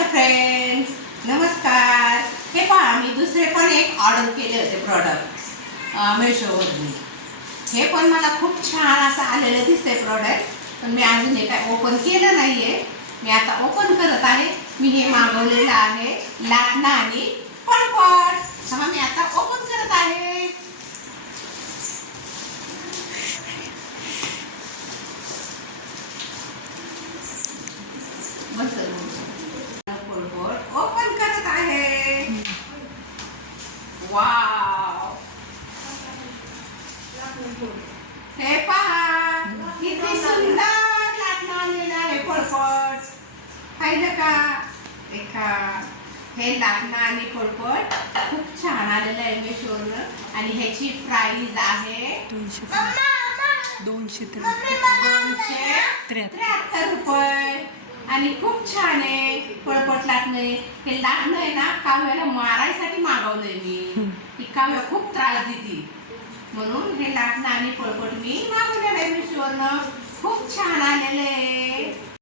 Hello friends नमस्कार. हे पहा मी दुसरे पण एक ऑर्डर केले होते प्रॉडक्ट मेशोवरून हे पण मला खूप छान असं आलेलं दिसतंय प्रॉडक्ट पण मी अजून हे काय ओपन केलं नाही आहे मी आता ओपन करत आहे. मी हे मागवलेलं आहे लाटणं आणि पणपट. हा मी आता ओपन करत आहे. बस पळपट ओपन करत आहे वाव हे पहा किती सुंदर लाटणं आलेलं आहे पळपट पाहिलं का? एका हे लाटणं आणि पळपट खूप छान आलेलं आहे मेशोवरनं. आणि ह्याची प्राइस आहे दोनशे दोनशे दोनशे त्र्याहत्तर. रुपये. आणि खूप छान आहे पळपट लाटणं. हे लाटणं आहे ना काव्याला मारायसाठी मागवलंय मी. त्यामुळे खूप त्रास देते. म्हणून हे लाटणं आणि पळपट मी मागवलेलं आहे मिशोवरनं. खूप छान आलेलं आहे.